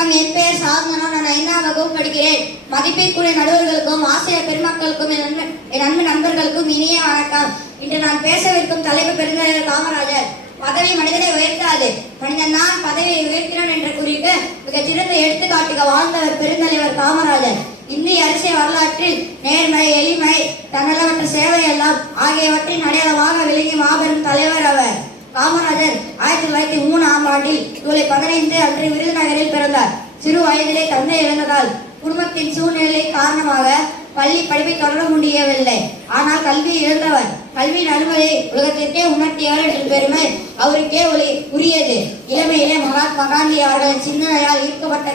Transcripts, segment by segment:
வணக்கம். என் பெயர் சாதனா. நான் 5ஆம் வகுப்பு படிக்கிறேன். மதிப்பிற்குரிய நடுவர்களுக்கும் ஆசிரியர் பெருமக்களுக்கும் என் அன்பு நண்பர்களுக்கும் இனிய வணக்கம். இன்று நான் பேசவிருக்கும் தலைப்பு பெருந்தலைவர் காமராஜர். பதவி மனிதனை உயர்த்தாது, மனிதன் தான் பதவியை உயர்த்தினான் என்ற குறிக்கு மிகச்சிறந்த எடுத்துக்காட்டுக வாழ்ந்தவர் பெருந்தலைவர் காமராஜர். இந்திய அரசியல் வரலாற்றில் நேர்மை, எளிமை, தன்னலமற்ற சேவை எல்லாம் ஆகியவற்றின் அடையாளமாக விளங்கிய மாபெரும் தலைவர் அவர். காமராஜர் 1903ஆம் ஆண்டில் ஜூலை 15 அன்று விருதுநகரில் பிறந்தார். சிறு வயதிலே தந்தை இழந்ததால் குடும்பத்தின் சூழ்நிலை காரணமாக பள்ளி படிப்பை தொடர முடியவில்லை. ஆனால் கல்வி இழந்தவர். கல்வியின் அனுமதியை உலகத்திற்கே உணர்த்தியவர் என்ற பெருமை அவருக்கே உரியது. இளமையிலே மகாத்மா காந்தி அவர்களின் சிந்தனையால் ஈர்க்கப்பட்ட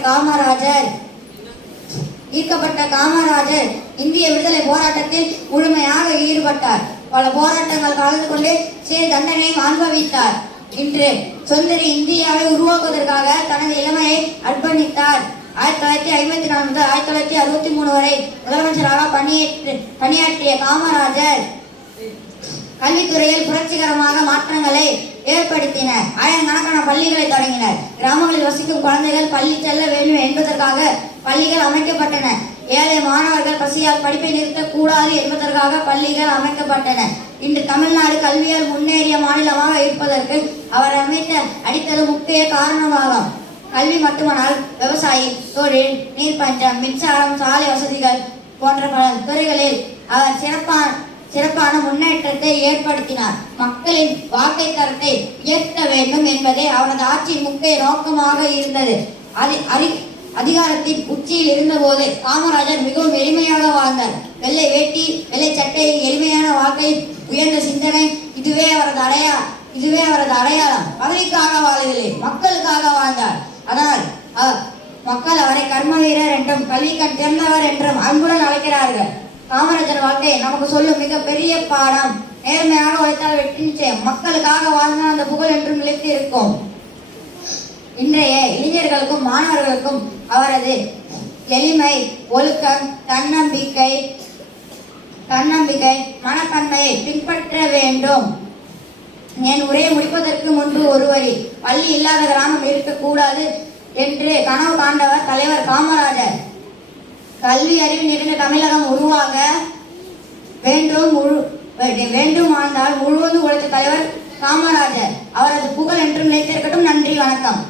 காமராஜர் இந்திய விடுதலை போராட்டத்தில் முழுமையாக ஈடுபட்டார். பல போராட்டங்கள் கலந்து கொண்டு சிறை தண்டனையை அனுபவித்தார். இன்று சுதந்திர இந்தியாவை உருவாக்குவதற்காக தனது இளமையை அர்ப்பணித்தார். 1954 முதல் 1963 வரை முதலமைச்சராக பணியாற்றிய காமராஜர் கல்வித்துறையில் புரட்சிகரமாக மாற்றங்களை ஏற்படுத்தினர். ஆயிரக்கணக்கான பள்ளிகளை தொடங்கினர். கிராமங்களில் வசிக்கும் குழந்தைகள் பள்ளி செல்ல வேண்டும் என்பதற்காக பள்ளிகள் அமைக்கப்பட்டன. ஏழை மாணவர்கள் பசியால் படிப்பை நிறுத்தக்கூடாது என்பதற்காக பள்ளிகள் அமைக்கப்பட்டன. இன்று தமிழ்நாடு கல்வியால் முன்னேறிய மாநிலமாக இருப்பதற்கு அவர் அமைத்த அடித்தள முக்கிய காரணமாகும். கல்வி மட்டுமானால் விவசாயி, தொழில், நீர் பஞ்சம், மின்சாரம், சாலை வசதிகள் போன்ற பல துறைகளில் அவர் சிறப்பான முன்னேற்றத்தை ஏற்படுத்தினார். மக்களின் வாழ்க்கை தரத்தை உயர்த்த வேண்டும் என்பதே அவரது ஆட்சியின் முக்கிய நோக்கமாக இருந்தது. அதிகாரத்தின் உச்சியில் இருந்தபோது காமராஜர் மிகவும் எளிமையாக வாழ்ந்தார். வெள்ளை வேட்டி, வெள்ளை சட்டை, எளிமையான வாழ்க்கை, உயர்ந்த சிந்தனை, இதுவே அவரது அடையாளம். பதவிக்காக வாழவில்லை, மக்களுக்காக வாழ்ந்தார். அதனால் மக்கள் அவரை கர்ம வீரர் என்றும் கல்வி கண் திறந்தவர் என்றும் அன்புடன் அழைக்கிறார்கள். காமராஜர் வாழ்க்கை நமக்கு சொல்லும் மிகப்பெரிய பாடம். நேர்மையாக உழைத்தால் வெற்றி நிச்சயம். மக்களுக்காக வாழ்ந்தால் அந்த புகழ் என்றும் நிலைத்து இருக்கும். இன்றைய இளைஞர்களுக்கும் மாணவர்களுக்கும் அவரது எளிமை, ஒழுக்கம், தன்னம்பிக்கை, மனத்தன்மையை பின்பற்ற வேண்டும். என் உரையை முடிப்பதற்கு முன்பு ஒரு வரி. பள்ளி இல்லாத கிராமம் இருக்கக்கூடாது என்று கனவு காண்டவர் தலைவர் காமராஜர். கல்வி அறிவு நிறைந்த தமிழகம் உருவாக வேண்டுமானால் முழுவதும் உழைத்த தலைவர் காமராஜர். அவரது புகழ் என்றும் நிலைத்திருக்கட்டும். நன்றி, வணக்கம்.